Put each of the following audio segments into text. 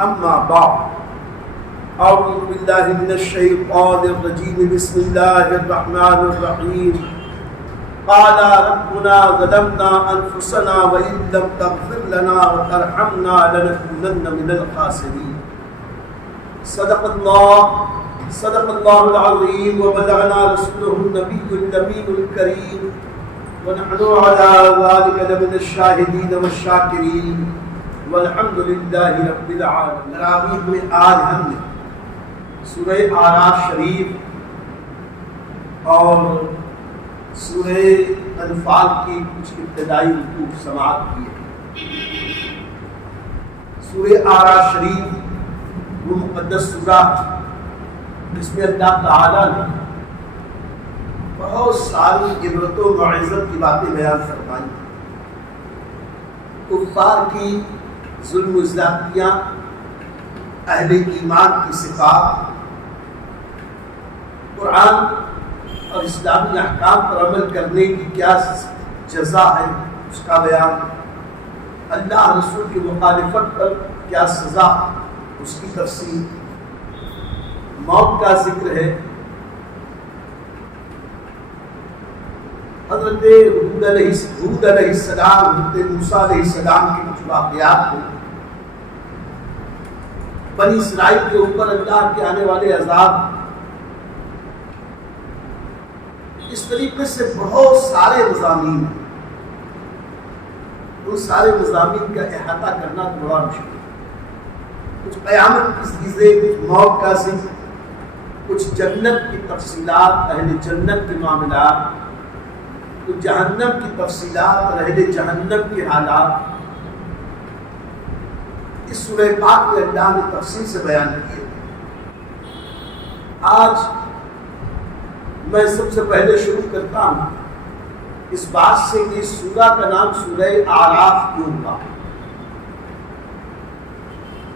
اما بعد اعوذ باللہ من الشیطان الرجیم بسم اللہ الرحمن الرحیم قال ربنا ظلمنا انفسنا وان لم تغفر لنا وترحمنا لنكونن من الخاسرین صدق اللہ العظیم وبلغنا رسوله النبی الامین الکریم ونحن على ذلك لمن الشاہدین والشاکرین والحمد للہ رب العالمین۔ تراویح میں آج ہم نے سورہ اعراف شریف اور سورہ انفال کی کچھ ابتدائی رکوع سماعت کیے۔ سورہ اعراف شریف وہ مقدس سورہ جس میں اللہ تعالیٰ نے بہت ساری عبرت و موعظت کی باتیں بیان فرمائی۔ کفار کی ظلم و زیادتیاں، اہل ایمان کی صفات، قرآن اور اسلامی احکام پر عمل کرنے کی کیا جزا ہے اس کا بیان، اللہ رسول کی مخالفت پر کیا سزا اس کی تفصیل، موت کا ذکر ہے، حضرت ہود علیہ السلام، حضرت موسیٰ علیہ السلام کے کچھ واقعات ہیں، بنی اسرائیل کے اوپر اللہ کے آنے والے عذاب، اس طریقے سے بہت سارے مضامین ہیں۔ ان سارے مضامین کا احاطہ کرنا بڑا مشکل ہے۔ کچھ قیامت کی چیزیں، کچھ موت کا ذکر، کچھ جنت کی تفصیلات، اہل جنت کے معاملات، کچھ جہنم کی تفصیلات اور اہل جہنم کے حالات، اس سورہ پاک میں اللہ نے تفصیل سے بیان کیے۔ آج میں سب سے پہلے شروع کرتا ہوں اس بات سے کہ اس سورہ کا نام سورہ اعراف کیوں ہوا۔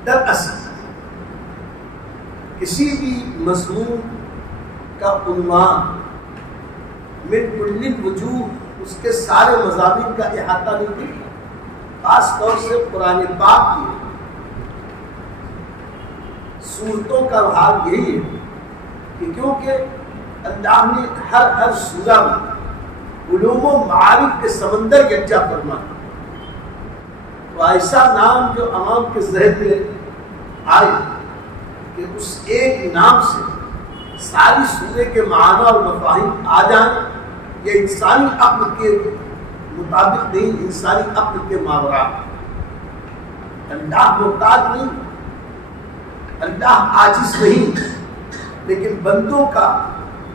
دراصل کسی بھی مضمون کا عنوان من کل الوجوہ اس کے سارے مضامین کا احاطہ نہیں کرتا، خاص طور سے قرآن پاک کی سورتوں کا حال یہی ہے کہ کیونکہ اللہ نے ہر سورہ میں علوم و معارف کے سمندر یکجا فرمایا، وہ ایسا نام جو عوام کے ذہن میں آئے کہ اس ایک نام سے ساری سورے کے معنی اور مفاہیم آ جائیں، یہ انسانی عقل کے مطابق نہیں، انسانی عقل کے ماورا۔ اللہ محتاج نہیں، اللہ عاجز نہیں، لیکن بندوں کا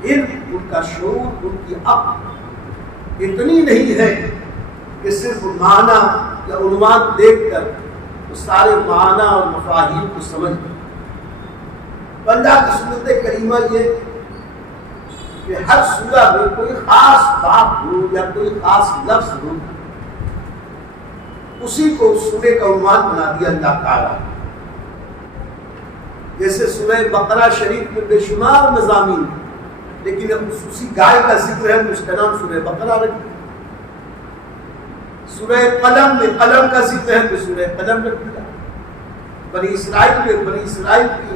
علم، ان کا شعور، ان کی عقل اتنی نہیں ہے کہ صرف معنی یا عنوان دیکھ کر وہ سارے معنی اور مفاہیم کو سمجھ لیں۔ اللہ کی سنت کریمہ یہ کہ ہر سورہ میں کوئی خاص بات ہو یا کوئی خاص لفظ ہو، اسی کو سورے کا عنوان بنا دیا اللہ تعالیٰ۔ جیسے سورہ بقرہ شریف میں بے شمار مضامین، لیکن اب خصوصی گائے کا ذکر ہے تو اس کا نام سورہ بقرہ رکھ دیا۔ سورہ قلم میں قلم کا ذکر ہے تو سورہ قلم رکھ دیا۔ بنی اسرائیل میں بنی اسرائیل کی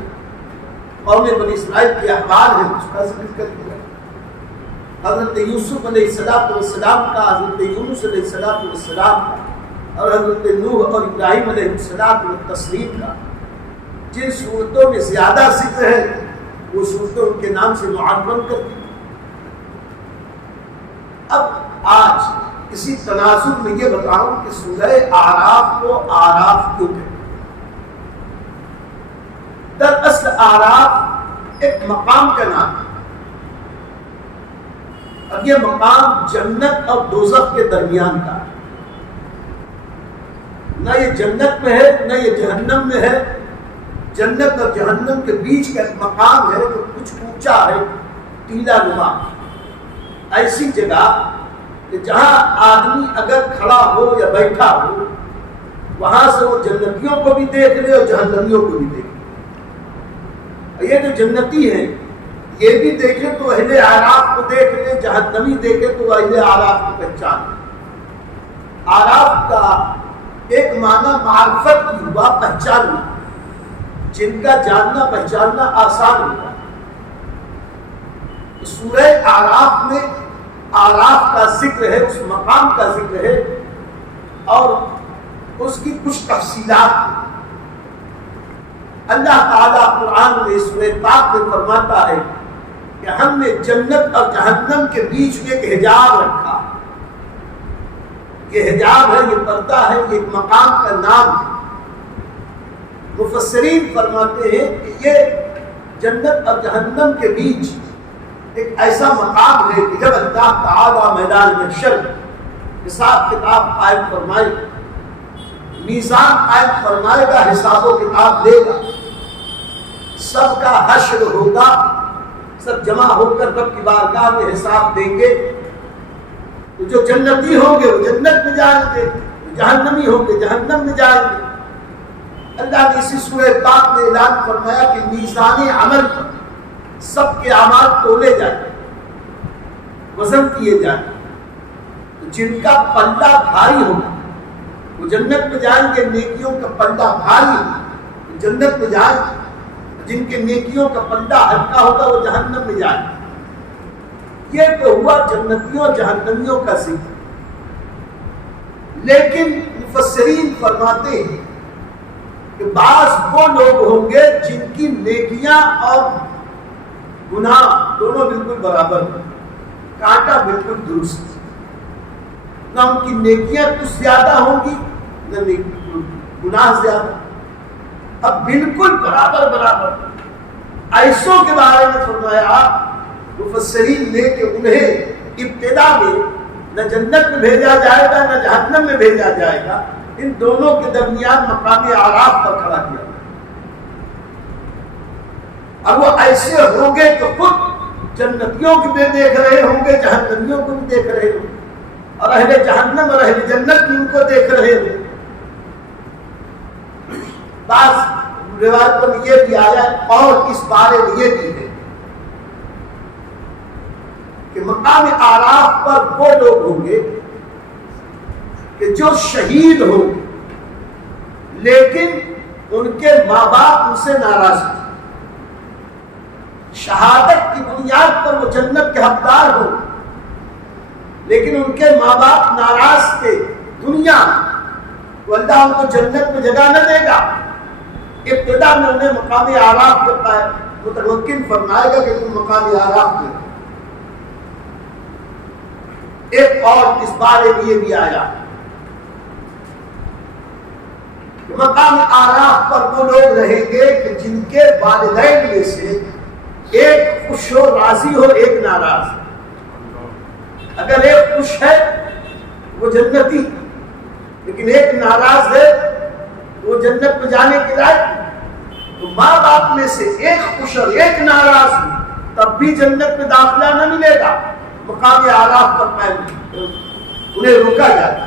قوم بنی اسرائیل کے احوال ہیں اس کا ذکر کر دیا۔ حضرت یوسف علیہ السلام کا، حضرت یونس علیہ السلام کا، اور حضرت نوح اور ابراہیم علیہ السلام کا جن صورتوں میں زیادہ ذکر ہے وہ صورتیں ان کے نام سے معین کر دی۔ اب آج اسی تناظر میں یہ بتاؤں کہ سورہ اعراف کو اعراف کیوں کہتے ہیں۔ دراصل اعراف ایک مقام کا نام ہے، اب یہ مقام جنت اور دوزخ کے درمیان کا ہے، نہ یہ جنت میں ہے نہ یہ جہنم میں ہے، جنت اور جہنم کے بیچ کا ایک مقام ہے جو کچھ اونچا ہے، ٹیلا نما ایسی جگہ کہ جہاں آدمی اگر کھڑا ہو یا بیٹھا ہو وہاں سے وہ جنتیوں کو بھی دیکھ لے اور جہنمیوں کو بھی دیکھ لے. یہ جو جنتی ہیں یہ بھی دیکھے تو اہل اعراف کو دیکھ لے, جہنمی دیکھے تو اہل اعراف کو پہچان لے. اعراف کا ایک معنی معرفت کی ہوا, پہچاننا, جن کا جاننا پہچاننا آسان ہوتا. سورہ اعراف میں اعراف کا ذکر ہے, اس مقام کا ذکر ہے اور اس کی کچھ تفصیلات. اللہ تعالیٰ قرآن میں سورہ پاک میں فرماتا ہے کہ ہم نے جنت اور جہنم کے بیچ میں ایک حجاب رکھا. یہ حجاب ہے, یہ پردہ ہے, یہ ایک مقام کا نام ہے. مفسرین فرماتے ہیں کہ یہ جنت اور جہنم کے بیچ ایک ایسا مقام ہے کہ جب اللہ تعالیٰ میدان محشر حساب کتاب قائم فرمائے, میزان قائم فرمائے گا, حساب و کتاب لے گا, سب کا حشر ہوگا, سب جمع ہو کر رب کی بارگاہ میں حساب دیں گے. تو جو جنتی ہوں گے وہ جنت میں جائیں گے, جہنمی ہوں گے جہنم میں جائیں گے. اللہ نے اسی سورہ پاک میں اعلان فرمایا کہ میزان عمل پر سب کے اعمال تولے جائیں, وزن کیے جائیں. تو جن کا پلہ بھاری ہوگا وہ جنت میں جائیں گے, نیکیوں کا پلہ بھاری ہوگا وہ جنت میں جائیں گے, جن کے نیکیوں کا پلہ ہلکا ہوگا وہ جہنم میں جائیں گے. یہ تو ہوا جنتیوں جہنمیوں کا ذکر. لیکن مفسرین فرماتے ہیں کہ بعض وہ لوگ ہوں گے جن کی نیکیاں اور گناہ دونوں بالکل برابر ہیں, کانٹا بالکل درست, نہ ان کی نیکیاں کچھ زیادہ ہوں گی نہ گناہ زیادہ, اب بالکل برابر برابر. ایسوں کے بارے میں فرمایا مفسرین نے کہ انہیں ابتدا میں نہ جنت میں بھیجا جائے گا نہ جہنم میں بھیجا جائے گا, ان دونوں کے درمیان مقام اعراف پر کھڑا کیا. اب وہ ایسے ہوں گے کہ خود جنتیوں کو بھی دیکھ رہے ہوں گے, جہنمیوں کو بھی دیکھ رہے ہوں گے, اور اہل جہنم اور اہل جنت بھی ان کو دیکھ رہے ہوں. بعض روایتوں میں یہ بھی آیا اور اس بارے میں یہ بھی ہے کہ مقام اعراف پر وہ لوگ ہوں گے کہ جو شہید ہوں گے لیکن ان کے ماں باپ ان سے ناراض ہیں. شہادت کی بنیاد پر وہ جنت کے حقدار ہوں لیکن ان کے ماں باپ ناراض تھے دنیا تو اللہ ان کو جنت میں جگہ نہ دے گا. ابتدا میں انہیں مقام اعراف کرتا ہے, متمکن فرمائے گا کہ تم مقام اعراف میں. ایک اور اس بارے میں یہ بھی آیا کہ مقام اعراف پر وہ لوگ رہیں گے کہ جن کے والدین میں سے ایک خوش ہو راضی ہو ایک ناراض. اگر ایک خوش ہے وہ جنتی, لیکن ایک ناراض ہے وہ جنت میں جانے کے لائق. تو ماں باپ میں سے ایک خوش اور ایک ناراض تب بھی جنت میں داخلہ نہ ملے گا. مقام اعراف پر قائم انہیں روکا جاتا.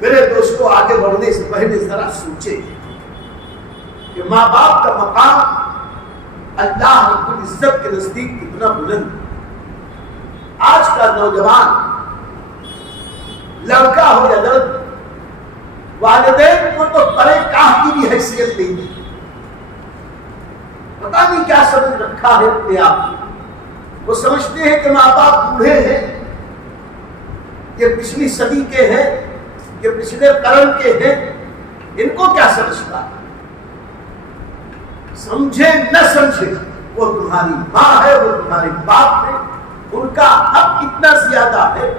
میرے دوستوں آگے بڑھنے سے پہلے ذرا سوچے کہ ماں باپ کا مقام اللہ رب العزت کے نزدیک کتنا بلند. آج کا نوجوان لڑکا ہو یا لڑکی والدین کو تو پرے کاہ کی بھی حیثیت نہیں دی. پتہ نہیں کیا سمجھ رکھا ہے اپنے آپ. وہ سمجھتے ہیں کہ ماں باپ بوڑھے ہیں, یہ پچھلی صدی کے ہیں, یہ پچھلے قرن کے ہیں, ان کو کیا سمجھتا ہے. سمجھے نہ سمجھے وہ تمہاری ماں ہے, وہ تمہارے باپ ہے. ان کا حق اتنا زیادہ ہے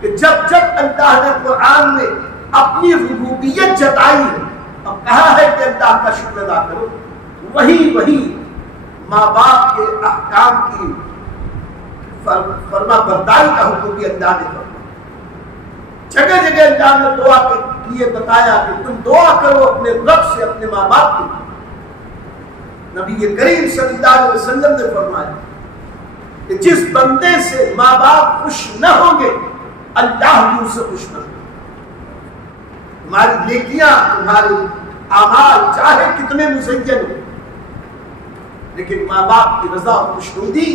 کہ جب جب اللہ نے قرآن میں اپنی ربوبیت جتائی ہے اور کہا ہے کہ اللہ کا شکر ادا کرو, وہی ماں باپ کے احکام کی فرما برداری کا حکم بھی اللہ نے فرمایا. جگہ جگہ اللہ نے دعا کے لیے بتایا کہ تم دعا کرو اپنے رب سے اپنے ماں باپ کے. نبی کریم صلی اللہ علیہ وسلم نے فرمایا کہ جس بندے سے ماں باپ خوش نہ ہوں گے اللہ بھی ان سے خوش نہ ہوگا۔ تمہاری نیکیاں، تمہارے اعمال چاہے کتنے مزین ہو، لیکن ماں باپ کی رضا اور خوشنودی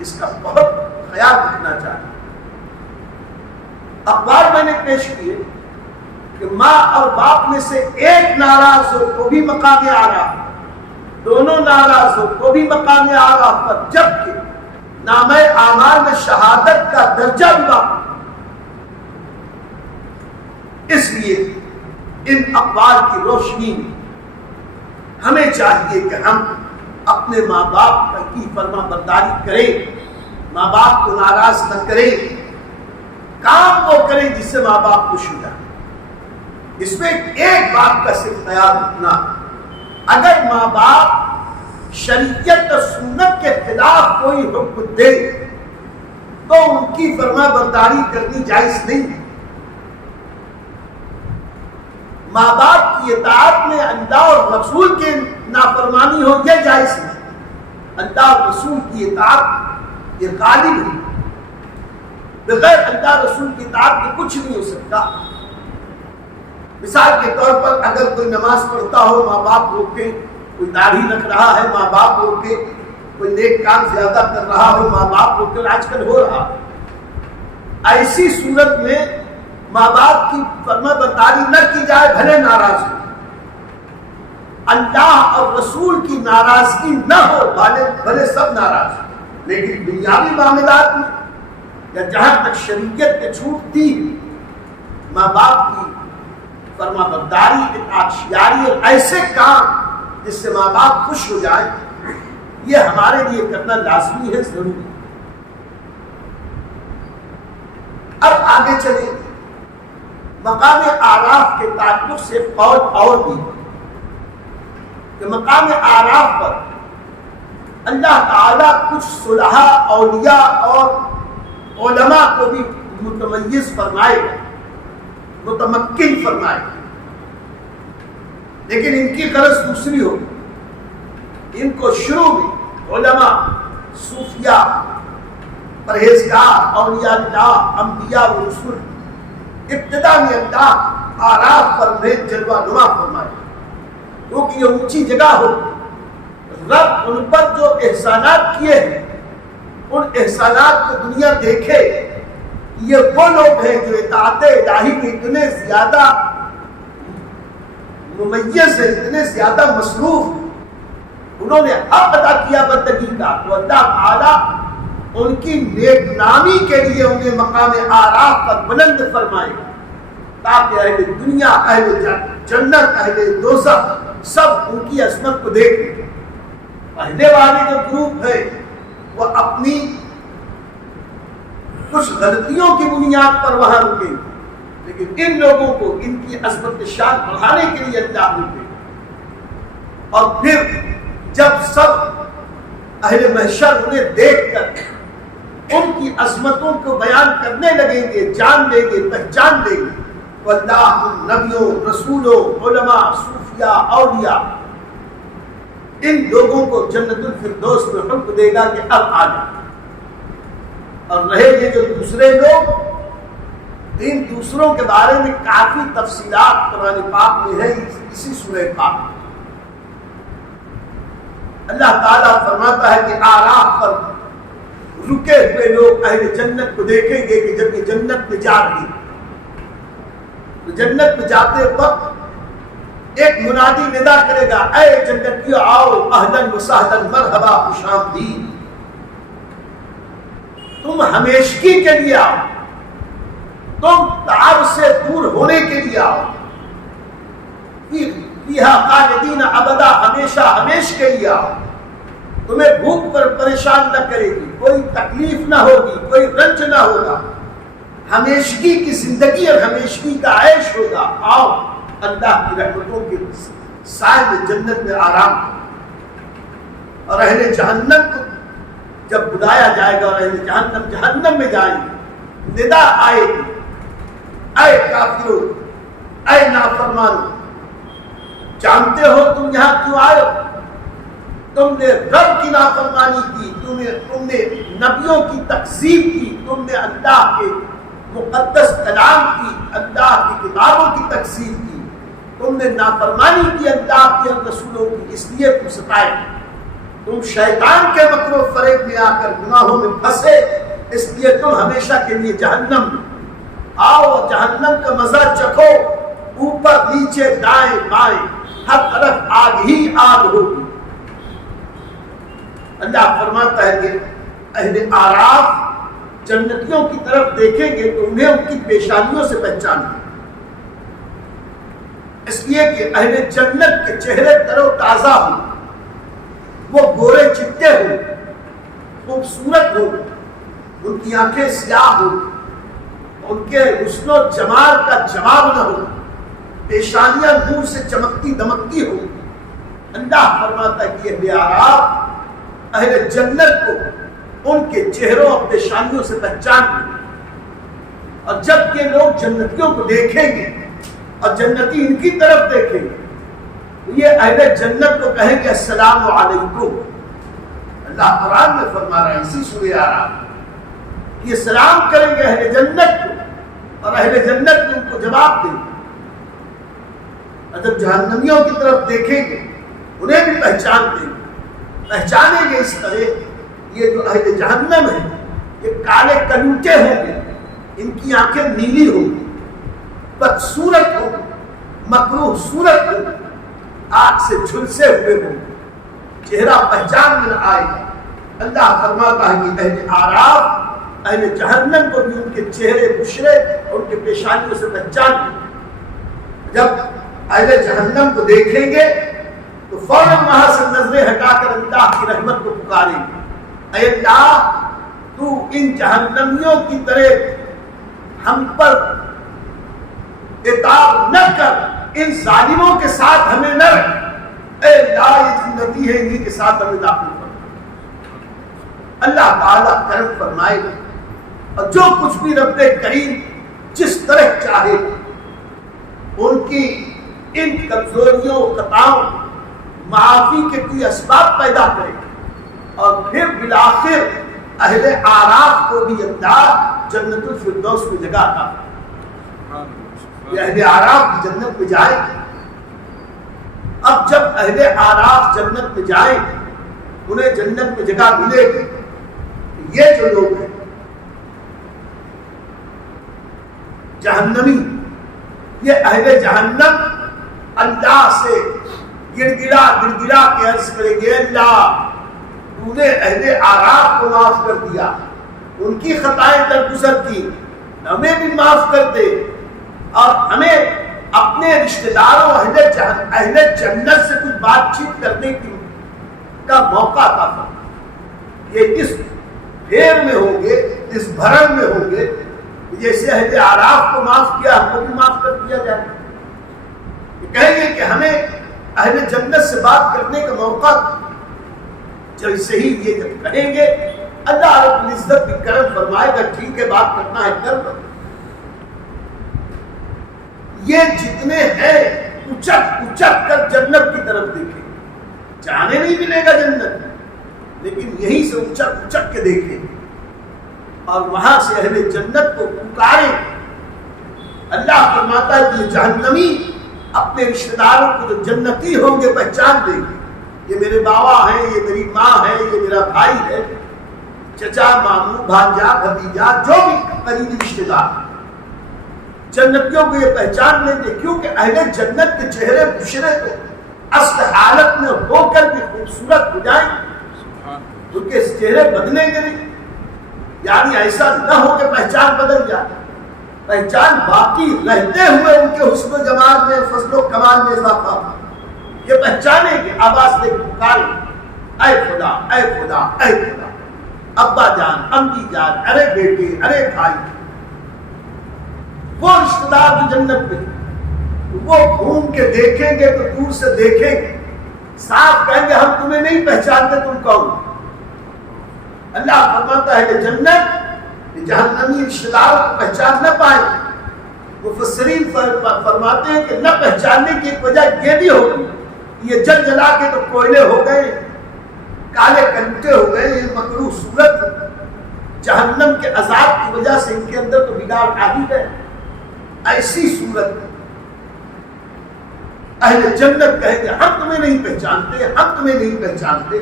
اس کا بہت خیال رکھنا چاہیے۔ اخبار میں نے پیش کیے کہ ماں اور باپ میں سے ایک ناراض ہو تو بھی مقام اعراف، دونوں ناراض ہو تو بھی مقام اعراف پر، جبکہ نامہ اعمال میں شہادت کا درجہ بھی واقع۔ اس لیے ان اقوال کی روشنی میں ہمیں چاہیے کہ ہم اپنے ماں باپ کی فرما برداری کریں، ماں باپ کو ناراض نہ کریں، کام وہ کریں جس سے ماں باپ خوش ہو جائیں۔ اس میں ایک بات کا صرف خیال رکھنا، اگر ماں باپ شریعت اور سنت کے خلاف کوئی حکم دے تو ان کی فرما برداری کرنی جائز نہیں ہے۔ ماں باپ کی اطاعت میں اللہ اور رسول کی نافرمانی ہو یہ جائز نہیں۔ اللہ اور رسول کی اطاعت یہ غالب ہے، بغیر اللہ رسول کی اطاعت کے کچھ نہیں ہو سکتا۔ مثال کے طور پر اگر کوئی نماز پڑھتا ہو، ماں باپ روکے، کوئی داڑھی رکھ رہا ہے ماں باپ روکے، کوئی نیک کام زیادہ کر رہا ہو ماں باپ روکے، آج کل ہو رہا، ایسی صورت میں ماں باپ کی فرما برداری نہ کی جائے، بھلے ناراض ہو۔ اللہ اور رسول کی ناراضگی نہ ہو، بھلے سب ناراض ہو، لیکن دنیاوی معاملات میں یا جہاں تک شریعت کے چھوٹ دی، ماں باپ کی فرما برداری، اطاعت شیاری اور ایسے کام جس سے ماں باپ خوش ہو جائیں، یہ ہمارے لیے کرنا لازمی ہے، ضروری ہے۔ اب آگے چلیں، مقام اعراف کے تعلق سے قول اور بھی کہ مقام اعراف پر اللہ تعالیٰ کچھ صلحاء، اولیاء اور علماء کو بھی متمیز فرمائے گا، متمکن فرمائے گا، لیکن ان کی غرض دوسری ہوگی۔ ان کو شروع میں علماء، صوفیاء، پرہیزگار، اولیاء اللہ، انبیاء و رسول، ابتدا میں اللہ اعراف پر انہیں جلوہ نما فرمائے، کیونکہ یہ اونچی جگہ ہو، رب ان پر جو احسانات کیے ہیں ان احسانات کو دنیا دیکھے۔ یہ وہ لوگ ہیں جو اطاعت الہی میں اتنے زیادہ ممیز ہیں، اتنے زیادہ مصروف ہیں، انہوں نے حق ادا کیا بندگی کا، تو اللہ تعالیٰ ان کی نیک نامی کے لیے انہیں مقام اعراف پر بلند فرمائے، تاکہ اہل دنیا، اہل جنت، اہل دوزخ سب ان کی عظمت کو دیکھیں۔ پہلے والے جو گروپ ہے وہ اپنی کچھ غلطیوں کی بنیاد پر وہاں رکیں، لیکن ان لوگوں کو ان کی عظمت شان بڑھانے کے لیے اللہ رکے، اور پھر جب سب اہل محشر انہیں دیکھ کر ان کی عظمتوں کو بیان کرنے لگیں گے، جان لیں گے، پہچان لیں گے، تو اللہ ان نبیوں، رسولوں، علماء، صوفیاء، اولیاء ان لوگوں کو جنت الفردوس میں حکم دے گا کہ اب آ جائیں۔ اور رہے یہ جو دوسرے لوگ، ان دوسروں کے بارے میں کافی تفصیلات قرآن پاک میں ہے، اسی سورہ پاک میں اللہ تعالیٰ فرماتا ہے کہ اعراف پر رکے ہوئے لوگ اہل جنت کو دیکھیں گے کہ جب یہ جنت میں جا رہی تو جنت میں جاتے وقت ایک منادی ندا کرے گا، اے جنتیوں آؤ، اہلاً و سہلاً، مرحبا، خوش آمدید، تم ہمیشگی کے لیے آؤ، تم تعب سے دور ہونے کے لیے آؤ، فیہا خالدین ابدا، ہمیشہ ہمیش کے لیے آؤ، تمہیں بھوک پر پریشان نہ کرے گی، کوئی تکلیف نہ ہوگی، کوئی رنج نہ ہوگا، ہمیشگی کی زندگی اور ہمیشگی کا عیش ہوگا، آؤ اللہ کی رحمتوں کے سائے میں جنت میں آرام۔ اور اہل جہنم کو جب بلایا جائے گا اور اہل جہنم جہنم میں جائیں گے، ندا آئے گی، اے کافروں، اے نافرمانوں، جانتے ہو تم یہاں کیوں آئے ہو؟ تم نے رب کی نافرمانی کی، تم نے نبیوں کی تکذیب کی، تم نے اللہ کے مقدس کلام کی، اللہ کی کتابوں کی تکذیب کی، تم نے نافرمانی کی اللہ کے رسولوں کی، اس لیے تم ستائے، تم شیطان کے مکر و فریب میں آ کر گناہوں میں پھنسے، اس لیے تم ہمیشہ کے لیے جہنم آؤ، جہنم کا مزہ چکھو، اوپر نیچے دائیں بائیں ہر طرف آگ ہی آگ ہوگی۔ اللہ فرماتا ہے کہ اہل اعراف جنتیوں کی طرف دیکھیں گے تو انہیں ان کی پیشانیوں سے پہچان گے، اس لیے کہ اہل جنت کے چہرے تر و تازہ ہوں، وہ گورے چٹے ہوں، خوبصورت ہوں، ان کی آنکھیں سیاہ ہوں، ان کے حسن و جمال کا جواب نہ ہو، پیشانیاں نور سے چمکتی دمکتی ہو۔ اللہ فرماتا ہے کہ اہل اعراف اہل جنت کو ان کے چہروں اور پیشانیوں سے پہچان گے، اور جب یہ لوگ جنتیوں کو دیکھیں گے اور جنتی ان کی طرف دیکھیں گے تو یہ اہل جنت کو کہیں گے السلام علیکم۔ اللہ قرآن میں فرما رہا ہے اسی سورہ اعراف، یہ سلام کریں گے اہل جنت کو اور اہل جنت ان کو جواب دیں گے، اور جب جہنمیوں کی طرف دیکھیں گے انہیں بھی پہچان دیں گے، پہچانیں گے اس طرح یہ جو اہل جہنم ہیں یہ کالے کلوٹے ہوں گے، ان کی آنکھیں نیلی ہوں گی، بدصورت ہوں گی، مکروہ صورت ہوں گی، آگ سے جھلسے ہوئے ہوں گے، چہرہ پہچان میں نہ آئے گا۔ اللہ فرماتا ہے کہ اہل اعراف اہل جہنم کو بھی ان کے چہرے بشرے اور ان کے پیشانیوں سے پہچان گے۔ جب اہل جہنم کو دیکھیں گے تو فوراً وہاں سے نظریں ہٹا کر اللہ کی رحمت کو پکاریں گے، اے اللہ تو ان جہنمیوں کی طرح ہم پر عتاب نہ کر، ان ظالموں کے ساتھ ہمیں نہ رکھ، اے اللہ یہ جنتی ہے انہی کے ساتھ ہمیں داخل کر۔ اللہ تعالیٰ کرم فرمائے گا، اور جو کچھ بھی رب کریم جس طرح چاہے ان کی ان کمزوریوں خطاؤں معافی کے کوئی اسباب پیدا کرے، اور پھر بالآخر اہل اعراف کو بھی اللہ جنت الفردوس میں جگہ عطا فرمائے۔ یہ اہل اعراف کی جنت میں جائیں۔ اب جب اہل اعراف جنت میں جائیں انہیں جنت میں جگہ ملے گی، یہ جو لوگ ہیں جہنمی، یہ اہل جہنم اللہ سے گڑ گڑا کے عرض کریں گے اللہ تو نے اہل اعراف کو معاف کر دیا، ان کی خطائیں درگزر کی، ہمیں بھی معاف کر دے، اور ہمیں اپنے رشتہ داروں اہل جنت سے کچھ بات چیت کرنے کا موقع عطا فرما۔ یہ اس پھیر میں ہوں گے، اس بھرم میں ہوں گے، جیسے اہل اعراف کو معاف کیا ہم کو بھی معاف کر دیا جائے۔ یہ کہیں گے کہ ہمیں اہل جنت سے بات کرنے کا موقع، جیسے ہی یہ جب کہیں گے اللہ رب العزت بھی کرم فرمائے گا، ٹھیک ہے بات کرنا ہے کر دو۔ یہ جتنے ہیں اچک کر جنت کی طرف دیکھیں، جانے نہیں ملے گا جنت، لیکن یہیں سے اچک کے دیکھیں اور وہاں سے اہل جنت کو پکاریں۔ اللہ فرماتا ہے کہ جہنمی اپنے رشتہ داروں کو جو جنتی ہوں گے پہچان دیں گے، یہ میرے بابا ہیں، یہ میری ماں ہے، یہ میرا بھائی ہے، چچا ماموں بھانجا بھتیجا جو بھی قریبی رشتہ دار، جنتیوں کو یہ پہچان لیں گے، کیونکہ اہل جنت کے چہرے بشرے تو اصل حالت میں ہو کر بھی خوبصورت ہو جائیں گے، ان کے چہرے بدلیں گے نہیں، یعنی ایسا نہ ہو کہ پہچان بدل جائے، پہچان باقی رہتے ہوئے ان کے حسن و جمال میں فضل و کمال میں اضافہ، یہ پہچانیں گے، آواز دے کے پکاریں، اے خدا اے خدا اے خدا، ابا جان امی جان، ارے بیٹے ارے بھائی۔ وہ رشتہ دار جو جنت میں وہ گھوم کے دیکھیں گے تو دور سے دیکھیں گے، صاف کہیں گے ہم تمہیں نہیں پہچانتے، تم کون؟ اللہ فرماتا ہے کہ جنت جہنمی رشتہ داروں کو پہچان نہ پائے۔ مفسرین فرماتے ہیں کہ نہ پہچاننے کی ایک وجہ یہ بھی ہوگی، یہ جل جلا کے تو کوئلے ہو گئے، کالے کنٹے ہو گئے. یہ مکروہ صورت جہنم کے عذاب کی وجہ سے ان کے اندر تو بگاڑ آ ہی گئے. ایسی صورت اہل جنت کہیں گے ہم تمہیں نہیں پہچانتے, ہم تمہیں نہیں پہچانتے.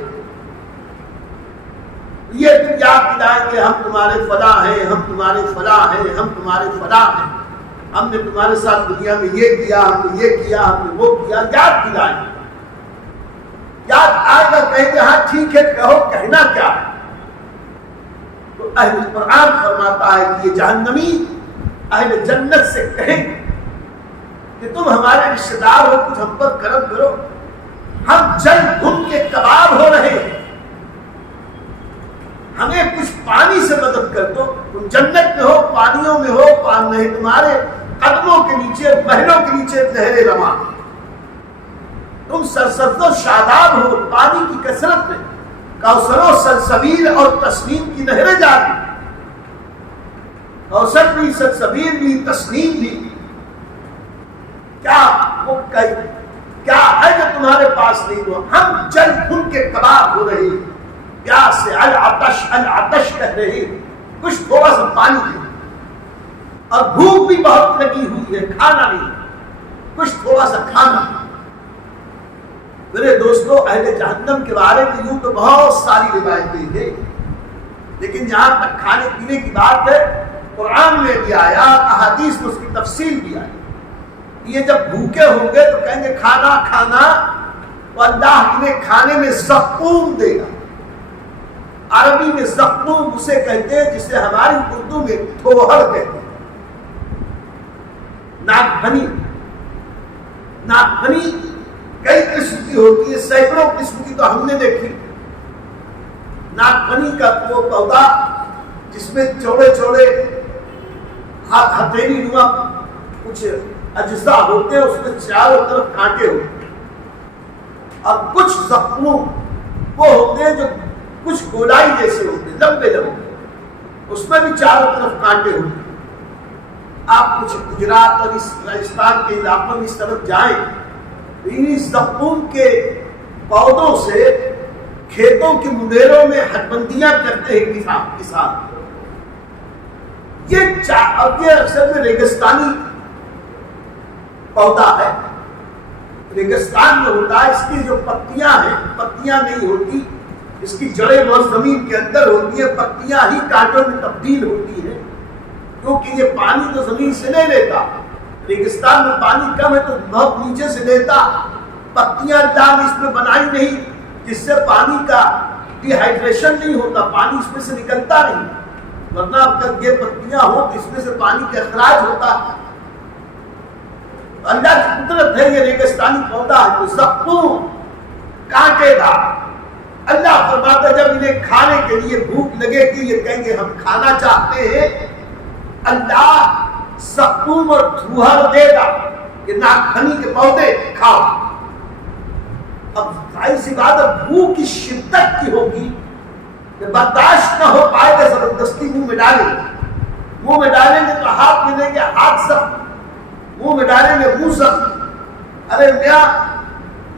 یہ پھر یاد دلائیں گے ہم تمہارے فلاں ہیں, ہم تمہارے فلاں ہیں, ہم تمہارے فلاں ہیں, ہم نے تمہارے ساتھ دنیا میں یہ کیا, ہم نے یہ کیا, ہم نے وہ کیا. یاد دلائیں گے, یاد آئے گا, کہیں گے ہاں ٹھیک ہے کہو, کہنا کیا ہے. تو اہل قرآن فرماتا ہے کہ یہ جہنمی اہل جنت سے کہیں گے کہ تم ہمارے رشتے دار ہو, کچھ ہم پر کرم کرو, ہم جل بھن کے کباب ہو رہے ہیں, ہمیں کچھ پانی سے مدد کر دو. تم جنت میں ہو, پانیوں میں ہو, نہیں تمہارے قدموں کے نیچے, محلوں کے نیچے نہریں رواں, تم سرسبز و شاداب ہو, پانی کی کثرت میں کوثر و سلسبیل اور تسنیم کی نہریں جاری. کوثر بھی, سلسبیل بھی, تسنیم بھی. کیا ہے جو تمہارے پاس نہیں ہوا؟ ہم جل بھن کے کباب ہو رہے, پیاس سے العطش کہہ رہے, کچھ تھوڑا سا پانی دے, اور بھوک بھی بہت لگی ہوئی ہے, کھانا نہیں, کچھ تھوڑا سا کھانا. میرے دوستو, اہل جہنم کے بارے میں یوں تو بہت ساری روایتیں ہیں, لیکن جہاں تک کھانے پینے کی بات ہے, قرآن میں بھی آیا, احادیث میں اس کی تفصیل بھی آئی. یہ جب بھوکے ہوں گے تو کہیں گے کھانا کھانا, تو اللہ انہیں کھانے میں زقوم دے گا. عربی میں زقوم اسے کہتے ہیں جسے ہماری اردو میں تھوہر کہتے ہیں. ناک بھنی, ناک بھنی کئی قسم کی ہوتی ہے, سینکڑوں قسم کی تو ہم نے دیکھی. ناک بھنی کا وہ پودا جس میں چوڑے چوڑے ہتھیلی نما کچھ اجزاء ہوتے ہیں, اس میں چاروں طرف کانٹے ہوتے ہیں. اور کچھ زخموں وہ ہوتے ہیں جو کچھ گولائی جیسے ہوتے ہیں, لمبے لمبے, اس میں بھی چاروں طرف کانٹے ہوتے ہیں. آپ کچھ گجرات اور اس راجستھان کے علاقوں میں اس طرف جائیں, ان زخموں کے پودوں سے کھیتوں کے منڈیروں میں ہٹبندیاں کرتے ہیں کسان. یہ اکثر میں ریگستانی پودا ہے, ریگستان میں ہوتا ہے. اس کی جو پتیاں ہیں, پتیاں نہیں ہوتی, اس کی جڑیں بہت زمین کے اندر ہوتی ہیں, پتیاں ہی کانٹوں میں تبدیل ہوتی ہیں, کیونکہ یہ پانی تو زمین سے نہیں لیتا. ریگستان میں پانی کم ہے تو بہت نیچے سے لیتا. پتیاں ڈال اس میں بنائی نہیں جس سے پانی کا ڈی ہائیڈریشن نہیں ہوتا, پانی اس میں سے نکلتا نہیں, ورنہ اگر یہ پتیاں ہو تو اس میں سے پانی کا اخراج ہوتا. اللہ کی قدرت ہے, یہ ریگستانی پودا ہے تو زقوم کانٹے دار. اللہ فرماتا جب انہیں کھانے کے لیے بھوک لگے گی, یہ کہیں گے ہم کھانا چاہتے ہیں, اللہ زقوم اور تھوہر دے گا کہ ناک بھنی کے پودے کھاؤ. اب ظاہر سی بات ہے, بھوک کی شدت کی ہوگی کہ برداشت نہ ہو پائے گا, زبردستی منہ میں ڈالیں گے. منہ میں ڈالیں گے تو ہاتھ میں لیں گے, ہاتھ زخم, منہ میں ڈالیں گے منہ زخم. ارے میاں,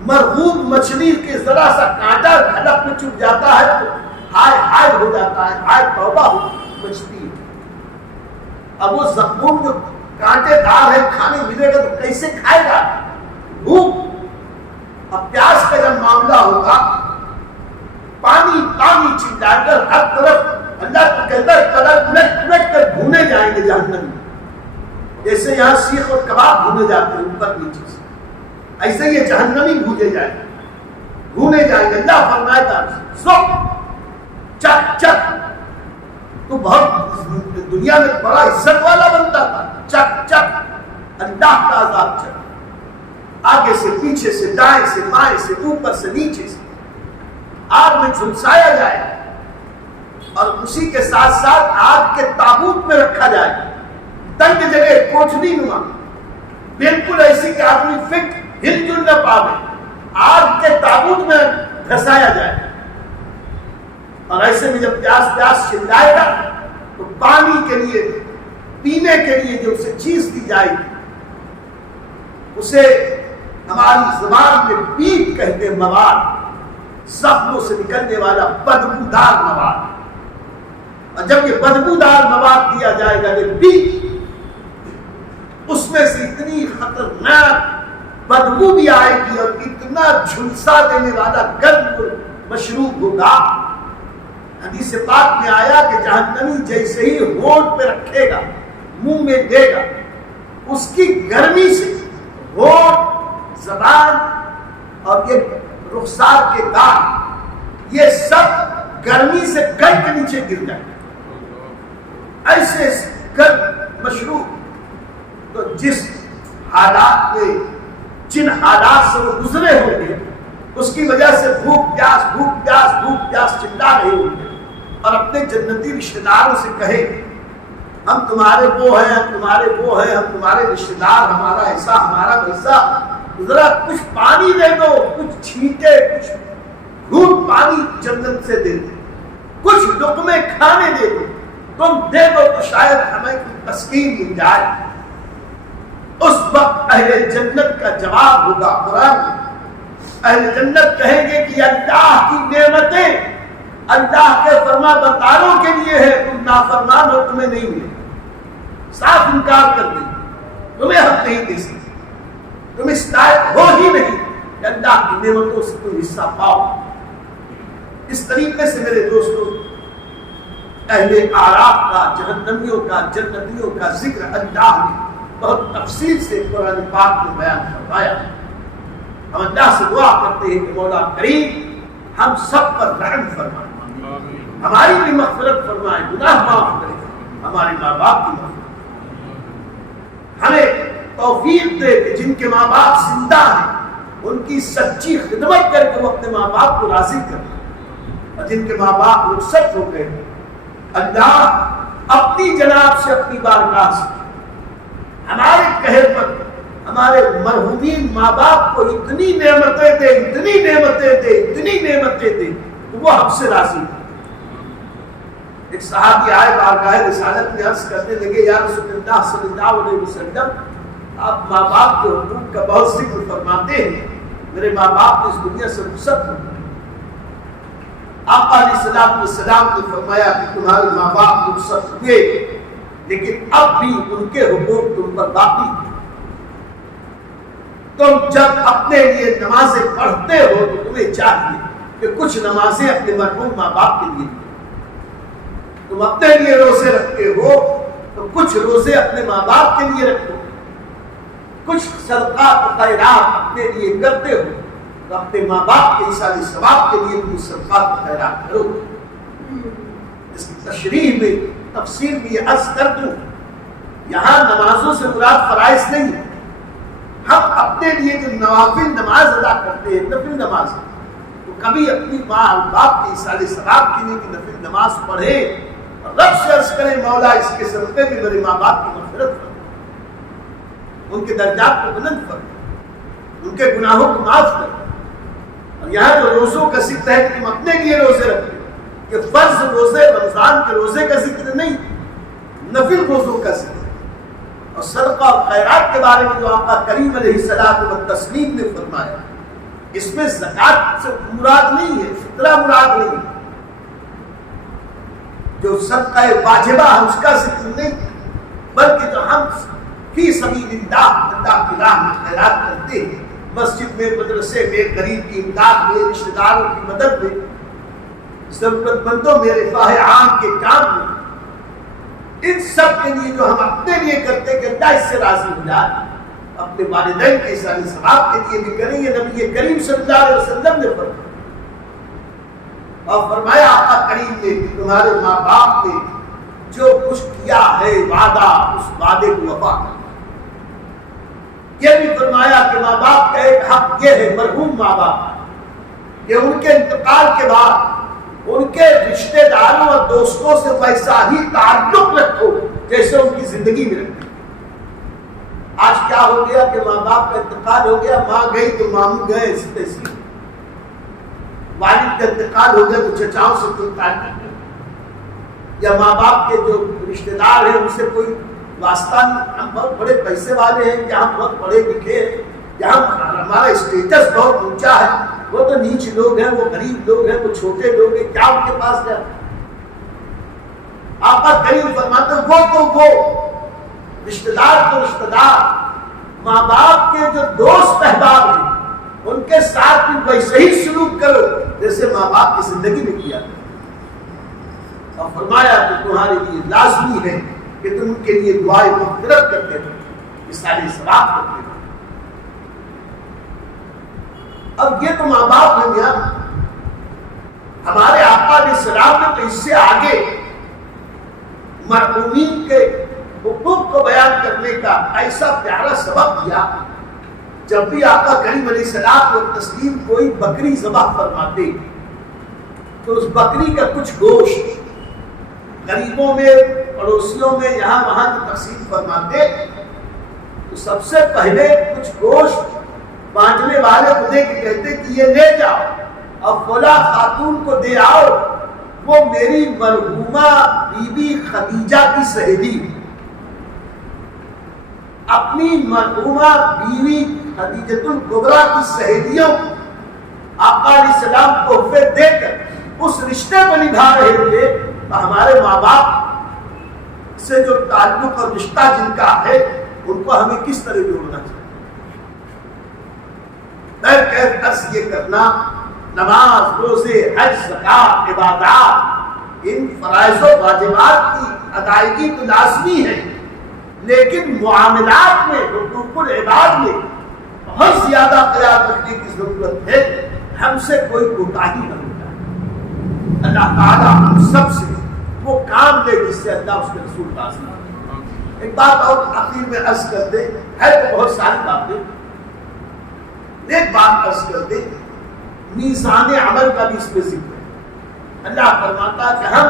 مرغوب مچھلی کے ذرا سا کانٹا حلق میں چپ جاتا ہے تو ہائے ہائے ہو جاتا ہے, ہائے توبہ بچتی ہے. اب وہ زخم جو کانٹے دار ہے, کھانے ملے گا تو کیسے کھائے گا؟ بھوک. اب پیاس کا جب معاملہ ہوگا, پانی پانی چلائے کر ہر طرف اللہ کو کہتا ہے کلر الٹ کر بھونے جائیں گے جہنم میں, جیسے یہاں سیخ اور کباب بھونے جاتے ہیں اوپر نیچے سے, ایسے یہ جہنمی بھونے جائیں گے, بھونے جائیں گے. اللہ فرمائے گا زق چک چک, تو بہت دنیا میں بڑا عزت والا بنتا تھا, چک چک اللہ کا عذاب چک, آگے سے پیچھے سے, دائیں سے بائیں سے, اوپر سے نیچے سے آگ میں جھلسایا جائے, اور اسی کے ساتھ ساتھ آگ کے تابوت میں رکھا جائے, تنگ جگہ کوٹھنی نما, بالکل ایسی کہ آدمی فٹ ہل جل نہ پاوے, آگ کے تابوت میں دھسایا جائے. اور ایسے میں جب پیاس پیاس چلائے گا تو پانی کے لیے, پینے کے لیے جو اسے چیز دی جائے گی اسے ہماری زبان میں پیپ کہتے ہیں, مواد. زخموں سے نکلنے والا بدبودار مواد، اور جب یہ بدبودار مواد دیا جائے گا اس میں سے اتنی خطرناک بدبو بھی آئے گی اور اتنا جھلسا دینے والا گرم مشروب ہوگا. حدیث پاک میں آیا کہ جہنمی جیسے ہی ہونٹ پہ رکھے گا، منہ میں دے گا، اس کی گرمی سے ہونٹ، زبان اور یہ رخسار کے داغ یہ سب گرمی سے گل کے نیچے گر جائے گا. ایسے گرم مشروب. تو جس حالات میں جن حالات سے وہ گزرے ہوں گے اس کی وجہ سے بھوک پیاس چلا رہے ہوں گے اور اپنے جنتی رشتہ داروں سے کہے ہم تمہارے وہ ہیں، ہم تمہارے وہ ہیں، ہم تمہارے رشتہ دار، ہمارا ایسا ہمارا ویسا، ذرا کچھ پانی دے دو، کچھ چھینٹے، کچھ گھونٹ پانی جنت سے دے دو، کچھ لقمے کھانے دے دو، تم دے دو تو شاید ہمیں تسکین مل جائے. اس وقت اہل جنت کا جواب ہوگا قرآن میں. اہل جنت کہیں گے کہ اللہ کی نعمتیں اللہ کے فرما برداروں کے لیے ہے، تم نافرمان ہو، تمہیں نہیں ملے. صاف انکار کر دیں، تمہیں ہم نہیں دے سکتے، تم اس لائق ہو ہی نہیں کہ اللہ کی نعمتوں سے کوئی حصہ پاؤ. اس طریقے سے میرے دوستوں اہل اعراف کا، جہنمیوں کا، جنتیوں کا ذکر اللہ نے بہت تفصیل سے قرآن پاک میں بیان فرمایا. ہم اللہ سے دعا کرتے ہیں کہ مولا کریم ہم سب پر رحم فرمائے، ہماری بھی مغفرت فرمائے، گناہ معاف کرے، ہمارے ماں باپ کی مغفرت، ہمیں توفیق دے کہ جن کے ماں باپ زندہ ہیں ان کی سچی خدمت کر کے وہ اپنے ماں باپ کو راضی کریں، اور جن کے ماں باپ رخصت ہو گئے اللہ اپنی جناب سے، اپنی بارگاہ سے ہمارے قہر پر ہمارے مرحومین ماں باپ کو اتنی نعمتیں دے، اتنی نعمتیں دے، اتنی نعمتیں دے کہ وہ ہم سے راضی ہو. ایک صحابی آئے بارگاہ رسالت میں عرض کرنے لگے یا رسول اللہ صلی اللہ علیہ وسلم آپ ماں باپ کے حقوق کا بہت ذکر فرماتے ہیں، میرے ماں باپ اس دنیا سے رخصت ہو گئے. آپ علیہ السلام نے فرمایا کہ تمہارے ماں باپ رخصت ہوئے لیکن اب بھی ان کے حقوق تم پر باقی. تم جب اپنے لیے نمازیں پڑھتے ہو تو تمہیں چاہیے کہ کچھ نمازیں اپنے مرحوم ماں باپ کے لیے، تم اپنے لیے روزے رکھتے ہو تو کچھ روزے اپنے ماں باپ کے لیے رکھو، کچھ صدقات و خیرات اپنے لیے کرتے ہو تو اپنے ماں باپ کے ایصال ثواب کے لیے بھی صدقات و خیرات کرو. اس کی تشریح میں تفسیر بھی عرض کر دوں، یہاں نمازوں سے مراد فرائض نہیں، ہم اپنے لیے جو نوافل نماز ادا کرتے ہیں، نفل نماز، تو کبھی اپنی ماں اور باپ کے ایصال ثواب کے لیے بھی نفل نماز پڑھے اور رب سے عرض کریں مولا اس کے صدقے میں میرے ماں باپ کی مغفرت فرما، ان کے درجات کو بلند فرما، ان کے گناہوں کو معاف کر. اور یہاں جو روزوں کا ذکر ہے کہ تم اپنے لیے روزے رکھتے، کہ فرض روزے رمضان کے روزے کا ذکر نہیں، نفل روزوں کا ذکر. اور صدقہ اور خیرات کے بارے میں جو آقا کریم علیہ الصلوۃ والتسلیم نے فرمایا، اس میں زکوٰۃ سے مراد نہیں ہے، فطرہ مراد نہیں ہے، جو صدقہ واجبہ ہے اس کا ذکر نہیں، بلکہ جو ہم فی سبیل اللہ کی راہ میں خیرات کرتے ہیں، مسجد میں، مدرسے میں، غریب کی امداد میں، رشتہ داروں کی مدد میں، ضرورت مندوں میں، رفاہ عام کے کام میں، ان سب کے لیے جو ہم اپنے لیے کرتے کہ اللہ اس سے راضی ہو جائے، اپنے والدین کے ایصال ثواب کے لیے بھی کریں گے. نبی کریم صلی اللہ علیہ وسلم نے فرمایا، اور فرمایا آقا کریم نے کہ تمہارے ماں باپ نے جو کچھ کیا ہے وعدہ، اس وعدے کو وفا کرنا. یہ بھی فرمایا کہ ماں باپ کا ایک حق یہ ہے، مرحوم ماں باپ، کہ ان کے انتقال کے بعد ان کے رشتہ داروں اور دوستوں سے ویسا ہی تعلق رکھو جیسے ان کی زندگی میں رکھتے. آج کیا ہو گیا کہ ماں باپ کا انتقال ہو گیا، ماں گئی تو ماموں گئے، اس طرح، والد کا انتقال ہو گیا تو چچاؤں سے کوئی تعلق نہیں، یا ماں باپ کے جو رشتہ دار ہیں ان سے کوئی واسطہ نہیں. ہم بہت بڑے پیسے والے ہیں، یا ہم بہت پڑھے لکھے ہیں، یا ہمارا اسٹیٹس بہت اونچا ہے، وہ تو نیچ لوگ ہیں، وہ غریب لوگ ہیں، وہ چھوٹے لوگ ہیں، کیا ان کے پاس جائے؟ آقا کریم فرماتے ہیں وہ تو وہ رشتہ دار تو رشتہ دار، ماں باپ کے جو دوست احباب ہیں ان کے ساتھ بھی ویسے ہی سلوک کرو جیسے ماں باپ کی زندگی میں کیا، اور فرمایا کہ تمہارے لیے لازمی ہے کہ تم ان کے لیے دعائیں مغفرت کرتے رہو، مثالی ثواب کرتے رہو۔ اب یہ تو ماں باپ ہیں میاں، ہمارے آقا علیہ السلام نے تو اس سے آگے مرحومین کے حقوق کو بیان کرنے کا ایسا پیارا سبب دیا۔ جب بھی آقا کریم علیہ السلام و تسلیم کوئی بکری ذبح فرماتے تو اس بکری کا کچھ گوشت غریبوں میں، پڑوسیوں میں، یہاں وہاں کی تقسیم فرماتے تو سب سے پہلے کچھ گوشت بانٹنے والے کو دے کے کہتے کہ یہ لے جاؤ اور فلاں خاتون کو دے آؤ، وہ میری مرحومہ بی بی خدیجہ کی سہیلی، اپنی مرحومہ بیوی خدیجۃ الکبریٰ کی سہیلیوں آقا علیہ السلام تحفے دے کر اس رشتے کو نبھا رہے تھے۔ ہمارے ماں باپ سے جو تعلق اور رشتہ جن کا ہے ان کو ہمیں کس طرح جوڑنا چاہیے؟ عرض یہ کرنا، نماز، روزے، حج، زکات، عبادات، ان فرائض و واجبات کی ادائیگی تو لازمی ہے، لیکن معاملات میں، حقوق العباد میں بہت زیادہ خیال رکھنے کی ضرورت ہے، ہم سے کوئی کوتاہی نہ ہو جائے۔ اللہ تعالیٰ ہم سب سے وہ کام لے جس سے اللہ اس کے رسول راضی ہو۔ ایک بات اور آخر میں عرض کر دے، ہے تو بہت ساری باتیں، ایک بات عرض کر دے، میزان عمل کا بھی اس میں ذکر ہے۔ اللہ فرماتا ہے کہ ہم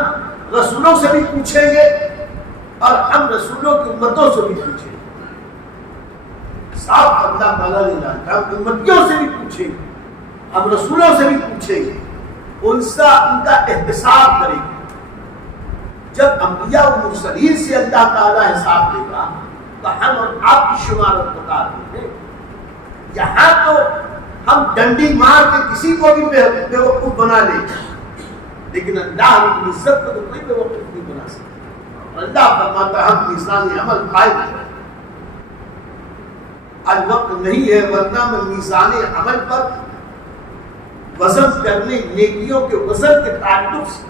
رسولوں سے بھی پوچھیں گے اور ہم رسولوں کی امتوں سے بھی پوچھیں گے۔ صاحب اللہ تعالیٰ نے لایا، ہم امتیوں سے بھی پوچھیں گے، ہم رسولوں سے بھی پوچھیں گے، ان کا احتساب کریں گے۔ جب انبیاء و مرسلین سے اللہ تعالیٰ حساب دے گا تو ہم اور آپ کی شمارت بتا دیں گے۔ یہاں تو ہم ڈنڈی مار کے کسی کو بھی بے وقوف بنا لیں، لیکن اللہ رب العزت کو تو کوئی بے وقوف نہیں بنا سکتا۔ اللہ فرماتا ہم میزان عمل قائم کریں۔ آج وقت نہیں ہے، ورنہ میں میزان عمل پر وزن کرنے، نیکیوں کے وزن کے تعلق سے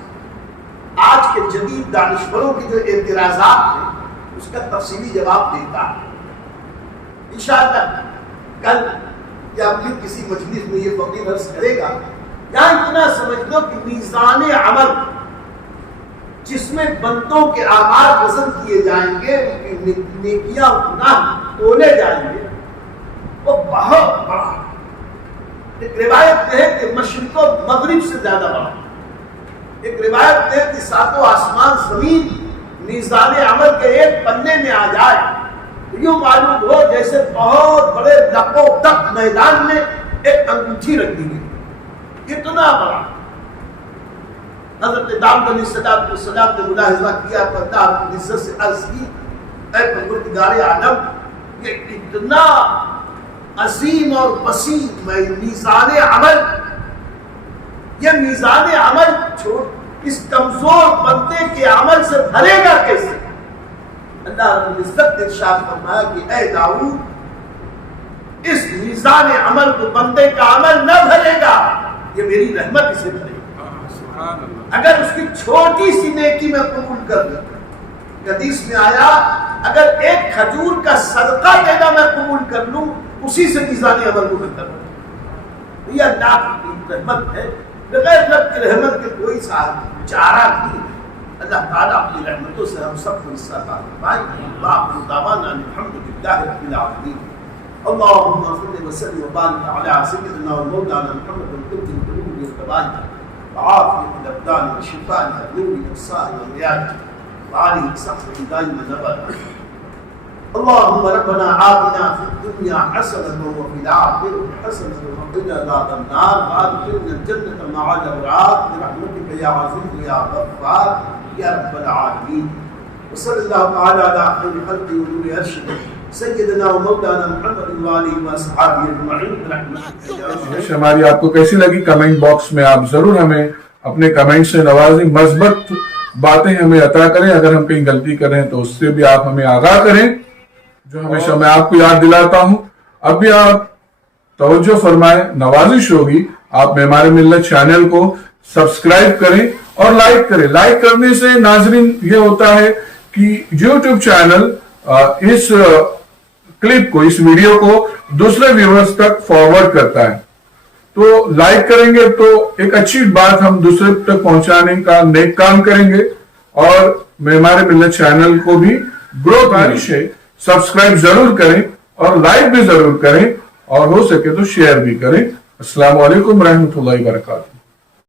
آج کے جدید دانشوروں کی جو اعتراضات ہیں اس کا تفصیلی جواب دیتا ہے انشاءاللہ۔ کل یا پھر کسی مجلس میں یہ فقیر عرض کرے گا، یہاں اتنا سمجھ لو کہ میزان عمل جس میں بندوں کے اعمال وزن کیے جائیں گے، ان کی نیکیاں گناہ تولے جائیں گے، وہ بہت بڑا ہے۔ ایک روایت ہے کہ مشرق و مغرب سے زیادہ بڑا، ایک روایت ہے کہ ساتوں آسمان زمین میزان عمل کے ایک پنے میں آ جائے، یوں معلوم ہو جیسے بہت بڑے لپو تک میدان میں ایک انگوٹھی رکھ دی گئی، اتنا بڑا۔ حضرت داؤد علیہ السلام نے ملاحظہ کیا تو اللہ رب العزت سے عرض کی، اے پروردگار عالم، یہ اتنا عظیم اور وسیع میزان عمل، یہ میزان عمل چھوڑ اس کمزور بندے کے عمل سے بھرے گا کیسے؟ اللہ رب العزت نے ارشاد فرمایا کہ اے داؤد، اس میزان عمل کو بندے کا عمل نہ بھرے گا، یہ میری رحمت اسے بھرے گا۔ اگر اس کی چھوٹی سی نیکی میں قبول کر لوں، حدیث میں آیا اگر ایک کھجور کا صدقہ دینا میں قبول کر لوں، اسی سے میزان عمل کو بہتر ہو۔ یہ اللہ کی رحمت ہے، بغیر رب کی رحمت کے کوئی چارہ نہیں۔ اللہ تعالیٰ اپنی رحمتوں سے ہم سب کو حصہ عطا فرمائے۔ وآخر دعوانا الحمدللہ رب العالمین۔ اللهم صل وسلم وبارك على سيدنا ومولانا محمد طب القلوب والقلوب وعافية الأبدان وشفاء النور والأبصار والعياذ وعليه صحبه دائما أبدا۔ اللهم ربنا آتنا في الدنيا حسنة وفي الآخرة حسنة وقنا عذاب النار وأدخلنا الجنة مع الأبرار برحمتك يا عزيز يا غفار يا رب العالمين۔ وصلى الله تعالى على خير خلقه ونور عرشه سیدنا و مولانا محمد وآلہ وصحبہ اجمعین برحمتک۔ ہماری آپ کو کیسی لگی کمنٹ باکس میں آپ ضرور ہمیں اپنے کمنٹ سے نوازیں، مثبت باتیں ہمیں عطا کریں، اگر ہم کہیں غلطی کریں تو اس سے بھی آپ ہمیں آگاہ کریں، جو ہمیشہ میں آپ کو یاد دلاتا ہوں۔ اب بھی آپ توجہ فرمائیں، نوازش ہوگی آپ معمار ملت چینل کو سبسکرائب کریں اور لائک کریں۔ لائک کرنے سے ناظرین یہ ہوتا ہے کہ یوٹیوب چینل اس کلپ کو، اس ویڈیو کو دوسرے ویورز تک فارورڈ کرتا ہے، تو لائک کریں گے تو ایک اچھی بات ہم دوسرے تک پہنچانے کا نیک کام کریں گے، اور معمار ملت چینل کو بھی گروتھ گزارش ہے سبسکرائب ضرور کریں اور لائک بھی ضرور کریں، اور ہو سکے تو شیئر بھی کریں۔ السلام علیکم ورحمۃ اللہ وبرکاتہ۔